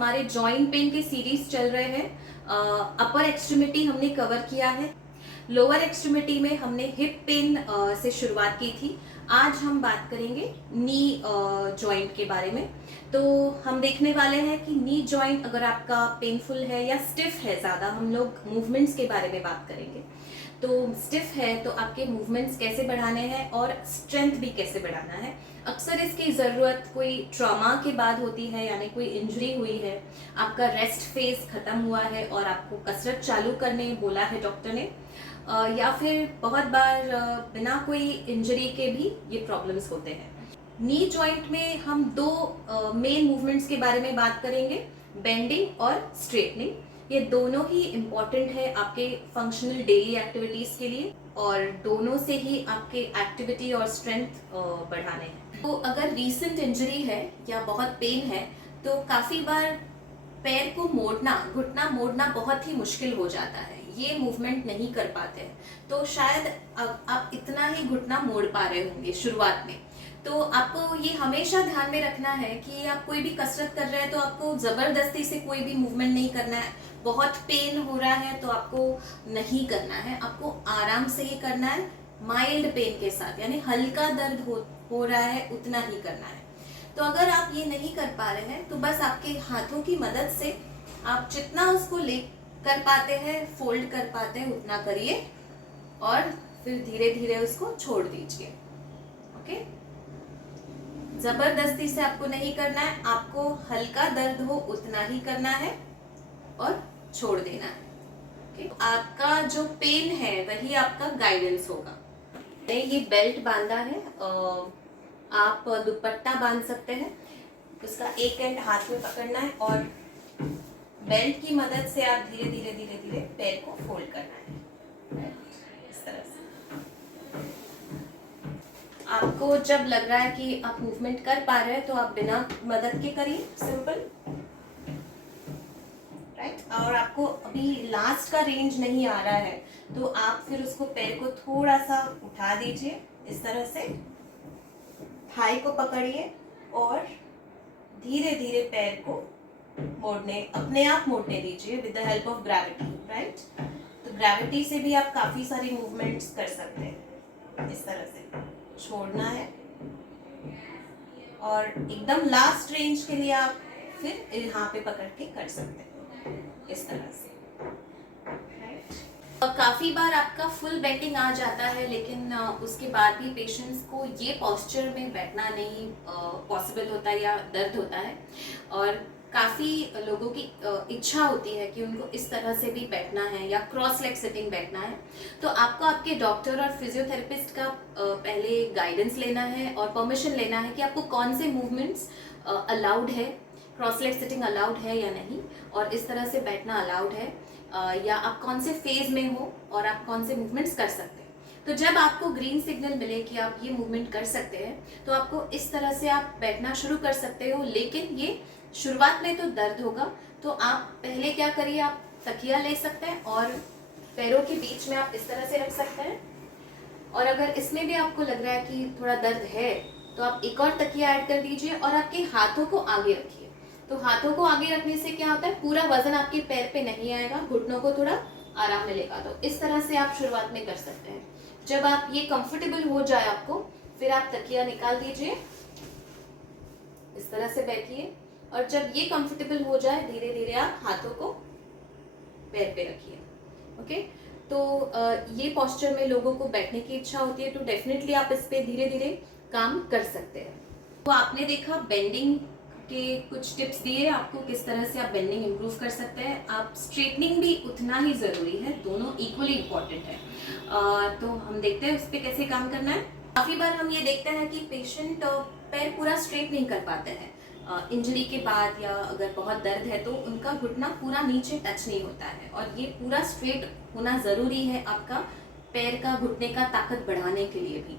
हमारे joint pain के series चल रहे हैं। अपर एक्सट्रीमिटी हमने कवर किया है, लोअर एक्सट्रीमिटी में हमने हिप पेन से शुरुआत की थी। आज हम बात करेंगे नी जॉइंट के बारे में। तो हम देखने वाले हैं कि नी जॉइंट अगर आपका पेनफुल है या स्टिफ है, ज़्यादा हम लोग मूवमेंट्स के बारे में बात करेंगे। तो स्टिफ है तो आपके मूवमेंट्स कैसे बढ़ाने हैं और स्ट्रेंथ भी कैसे बढ़ाना है। अक्सर इसकी ज़रूरत कोई ट्रॉमा के बाद होती है, यानी कोई इंजरी हुई है, आपका रेस्ट फेज ख़त्म हुआ है और आपको कसरत चालू करने बोला है डॉक्टर ने, या फिर बहुत बार बिना कोई इंजरी के भी ये प्रॉब्लम्स होते हैं। नी जॉइंट में हम दो मेन मूवमेंट्स के बारे में बात करेंगे, बेंडिंग और स्ट्रेटनिंग। ये दोनों ही इम्पॉर्टेंट है आपके फंक्शनल डेली एक्टिविटीज़ के लिए, और दोनों से ही आपके एक्टिविटी और स्ट्रेंथ बढ़ाने हैं। तो अगर रीसेंट इंजरी है या बहुत पेन है तो काफ़ी बार पैर को मोड़ना, घुटना मोड़ना बहुत ही मुश्किल हो जाता है, ये मूवमेंट नहीं कर पाते हैं। तो शायद आप इतना ही घुटना मोड़ पा रहे होंगे शुरुआत में। तो आपको ये हमेशा ध्यान में रखना है कि आप कोई भी कसरत कर रहे हैं तो आपको ज़बरदस्ती से कोई भी मूवमेंट नहीं करना है। बहुत पेन हो रहा है तो आपको नहीं करना है, आपको आराम से ही करना है, माइल्ड पेन के साथ, यानी हल्का दर्द हो रहा है उतना ही करना है। तो अगर आप ये नहीं कर पा रहे हैं तो बस आपके हाथों की मदद से आप जितना उसको ले कर पाते हैं, फोल्ड कर पाते हैं, उतना करिए और फिर धीरे धीरे उसको छोड़ दीजिए। ओके, जबरदस्ती से आपको नहीं करना है, आपको हल्का दर्द हो उतना ही करना है और छोड़ देना है। ओके, आपका जो पेन है वही आपका गाइडेंस होगा। ये बेल्ट बांधा है, आप दुपट्टा बांध सकते हैं, उसका एक एंड हाथ में पकड़ना है और बेल्ट की मदद से आप धीरे धीरे धीरे धीरे पैर को फोल्ड करना है, इस तरह से। आपको जब लग रहा है कि आप मूवमेंट कर पा रहे हैं तो आप बिना मदद के करिए, सिंपल, राइट। और आपको अभी लास्ट का रेंज नहीं आ रहा है तो आप फिर उसको पैर को थोड़ा सा उठा दीजिए, इस तरह से थाई को पकड़िए और धीरे धीरे पैर को मोड़ने, अपने आप मोड़ने दीजिए with the help of gravity, right. तो ग्रेविटी से भी आप काफ़ी सारी मूवमेंट्स कर सकते हैं। इस तरह से छोड़ना है और एकदम लास्ट रेंज के लिए आप फिर यहाँ पे पकड़ के कर सकते हैं, इस तरह से, राइट। काफ़ी बार आपका फुल बेंडिंग आ जाता है, लेकिन उसके बाद भी पेशेंट्स को ये पोस्चर में बैठना नहीं पॉसिबल होता है या दर्द होता है, और काफ़ी लोगों की इच्छा होती है कि उनको इस तरह से भी बैठना है या क्रॉस लेग सिटिंग बैठना है। तो आपको आपके डॉक्टर और फिजियोथेरेपिस्ट का पहले गाइडेंस लेना है और परमिशन लेना है कि आपको कौन से मूवमेंट्स अलाउड है, क्रॉस लेग सिटिंग अलाउड है या नहीं, और इस तरह से बैठना अलाउड है, या आप कौन से फेज में हो और आप कौन से मूवमेंट्स कर सकते हैं। तो जब आपको ग्रीन सिग्नल मिले कि आप ये मूवमेंट कर सकते हैं तो आपको इस तरह से आप बैठना शुरू कर सकते हो। लेकिन ये शुरुआत में तो दर्द होगा, तो आप पहले क्या करिए, आप तकिया ले सकते हैं और पैरों के बीच में आप इस तरह से रख सकते हैं, और अगर इसमें भी आपको लग रहा है कि थोड़ा दर्द है तो आप एक और तकिया ऐड कर दीजिए और आपके हाथों को आगे रखिए। तो हाथों को आगे रखने से क्या होता है, पूरा वजन आपके पैर पे नहीं आएगा, घुटनों को थोड़ा आराम मिलेगा। तो इस तरह से आप शुरुआत में कर सकते हैं। जब आप ये कंफर्टेबल हो जाए आपको, फिर आप तकिया निकाल दीजिए, इस तरह से बैठिए, और जब ये कंफर्टेबल हो जाए धीरे धीरे आप हाथों को पैर पे रखिए। ओके, तो ये पोस्चर में लोगों को बैठने की इच्छा होती है, तो डेफिनेटली आप इस पे धीरे धीरे काम कर सकते हैं। तो आपने देखा बेंडिंग के कुछ टिप्स दिए आपको, किस तरह से आप बेंडिंग इम्प्रूव कर सकते हैं। आप स्ट्रेटनिंग भी उतना ही ज़रूरी है, दोनों इक्वली इम्पॉर्टेंट है। तो हम देखते हैं उस पर कैसे काम करना है। काफ़ी बार हम ये देखते हैं कि पेशेंट पैर पूरा स्ट्रेट नहीं कर पाते हैं इंजरी के बाद, या अगर बहुत दर्द है तो उनका घुटना पूरा नीचे टच नहीं होता है, और ये पूरा स्ट्रेट होना ज़रूरी है आपका पैर का, घुटने का ताकत बढ़ाने के लिए भी।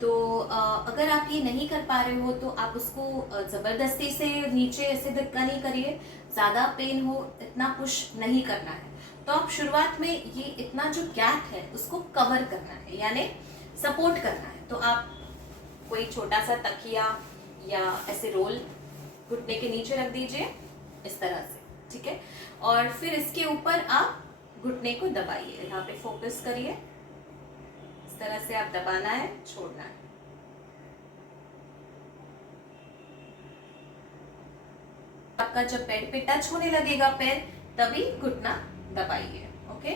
तो अगर आप ये नहीं कर पा रहे हो तो आप उसको ज़बरदस्ती से नीचे ऐसे धक्का नहीं करिए, ज़्यादा पेन हो इतना पुश नहीं करना है। तो आप शुरुआत में ये इतना जो गैप है उसको कवर करना है, यानी सपोर्ट करना है। तो आप कोई छोटा सा तकिया या ऐसे रोल घुटने के नीचे रख दीजिए इस तरह से, ठीक है। और फिर इसके ऊपर आप घुटने को दबाइए, यहाँ पे फोकस करिए, इस तरह से आप दबाना है, छोड़ना है। आपका जब बेड पे टच होने लगेगा पैर, तभी घुटना दबाइए, ओके।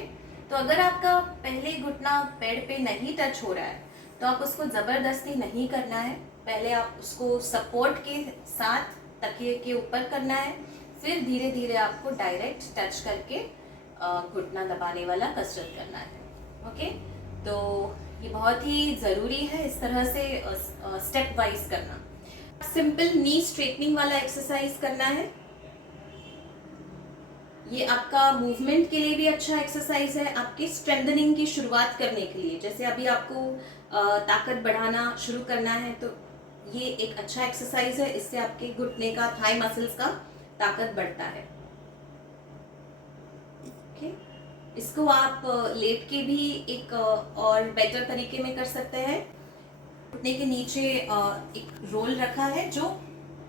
तो अगर आपका पहले घुटना बेड पे नहीं टच हो रहा है तो आप उसको जबरदस्ती नहीं करना है, पहले आप उसको सपोर्ट के साथ तकिए के ऊपर करना है, फिर धीरे धीरे आपको डायरेक्ट टच करके घुटना दबाने वाला कसरत करना है, ओके। तो ये बहुत ही ज़रूरी है इस तरह से स्टेप वाइज करना। सिंपल नी स्ट्रेटनिंग वाला एक्सरसाइज करना है, ये आपका मूवमेंट के लिए भी अच्छा एक्सरसाइज है, आपके स्ट्रेंथनिंग की शुरुआत करने के लिए। जैसे अभी आपको ताकत बढ़ाना शुरू करना है तो ये एक अच्छा एक्सरसाइज है, इससे आपके घुटने का, थाई मसल्स का ताकत बढ़ता है, ओके। इसको आप लेट के भी एक और बेटर तरीके में कर सकते हैं। घुटने के नीचे एक रोल रखा है जो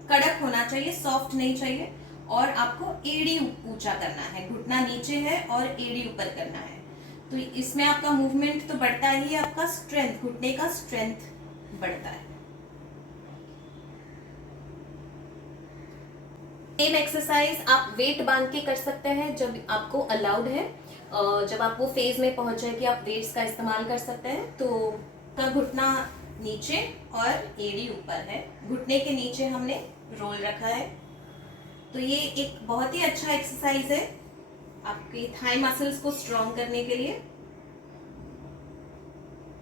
कड़क होना चाहिए, सॉफ्ट नहीं चाहिए, और आपको एड़ी ऊंचा करना है, घुटना नीचे है और एड़ी ऊपर करना है। तो इसमें आपका मूवमेंट तो बढ़ता ही, आपका स्ट्रेंथ, घुटने का स्ट्रेंथ बढ़ता है। सेम एक्सरसाइज आप वेट बांध के कर सकते हैं जब आपको अलाउड है। जब आप वो फेज में पहुंच जाए कि आप वेट्स का इस्तेमाल कर सकते हैं, तो का घुटना नीचे और एड़ी ऊपर है, घुटने के नीचे हमने रोल रखा है। तो ये एक बहुत ही अच्छा एक्सरसाइज है आपकी थाई मसल्स को स्ट्रॉन्ग करने के लिए।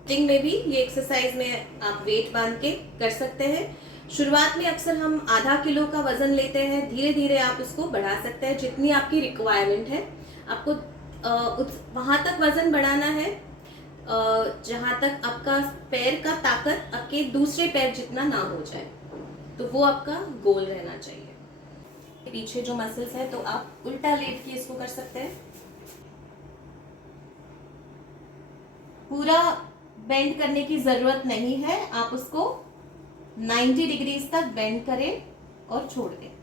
जिम में भी ये एक्सरसाइज में आप वेट बांध के कर सकते हैं। शुरुआत में अक्सर हम आधा किलो का वजन लेते हैं, धीरे धीरे आप उसको बढ़ा सकते हैं जितनी आपकी रिक्वायरमेंट है। आपको वहां तक वजन बढ़ाना है जहां तक आपका पैर का ताकत आपके दूसरे पैर जितना ना हो जाए, तो वो आपका गोल रहना चाहिए। पीछे जो मसल्स है तो आप उल्टा लेट के इसको कर सकते हैं। पूरा बेंड करने की जरूरत नहीं है, आप उसको 90 डिग्रीज तक बेंड करें और छोड़ दें।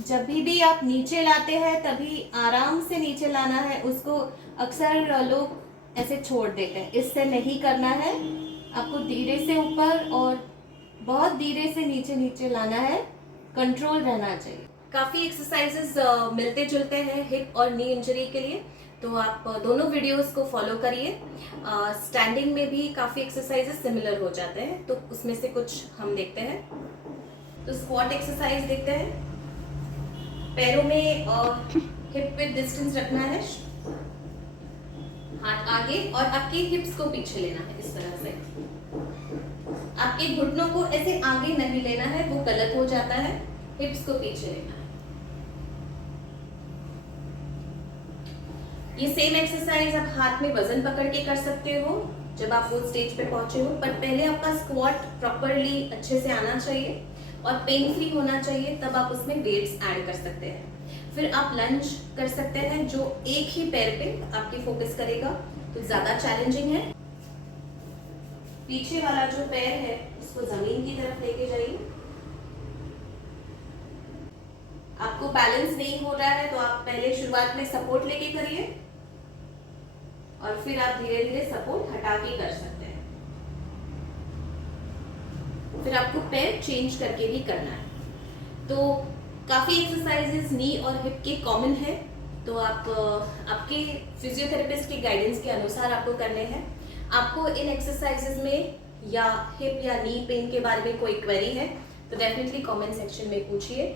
जब भी आप नीचे लाते हैं तभी आराम से नीचे लाना है, उसको अक्सर लोग ऐसे छोड़ देते हैं, इससे नहीं करना है। आपको धीरे से ऊपर और बहुत धीरे से नीचे नीचे लाना है, कंट्रोल रहना चाहिए। काफ़ी एक्सरसाइजेस मिलते जुलते हैं हिप और नी इंजरी के लिए, तो आप दोनों वीडियोस को फॉलो करिए। स्टैंडिंग में भी काफ़ी एक्सरसाइजेस सिमिलर हो जाते हैं, तो उसमें से कुछ हम देखते हैं। तो स्क्वाट एक्सरसाइज देखते हैं। पैरों में हिप विद डिस्टेंस रखना है, हाथ आगे और आपके हिप्स को पीछे लेना है इस तरह से। आपके घुटनों को ऐसे आगे नहीं लेना है, वो गलत हो जाता है, हिप्स को पीछे लेना है। ये सेम एक्सरसाइज आप हाथ में वजन पकड़ के कर सकते हो जब आप वो स्टेज पे पहुंचे हो, पर पहले आपका स्क्वाट प्रॉपरली अच्छे से आना चाहिए और पेन फ्री होना चाहिए, तब आप उसमें वेट्स ऐड कर सकते हैं। फिर आप लंज कर सकते हैं जो एक ही पैर पे आपकी फोकस करेगा, तो ज्यादा चैलेंजिंग है। पीछे वाला जो पैर है उसको जमीन की तरफ लेके जाइए। आपको बैलेंस नहीं हो रहा है तो आप पहले शुरुआत में सपोर्ट लेके करिए और फिर आप धीरे धीरे सपोर्ट हटा के कर सकते हैं। फिर आपको पैर चेंज करके भी करना है। तो काफ़ी एक्सरसाइजेस नी और हिप के कॉमन है, तो आप आपके फिजियोथेरेपिस्ट की गाइडेंस के अनुसार आपको करने हैं। आपको इन एक्सरसाइजेस में या हिप या नी पेन के बारे में कोई क्वेरी है तो डेफिनेटली कमेंट सेक्शन में पूछिए।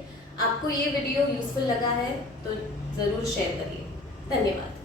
आपको ये वीडियो यूजफुल लगा है तो ज़रूर शेयर करिए। धन्यवाद।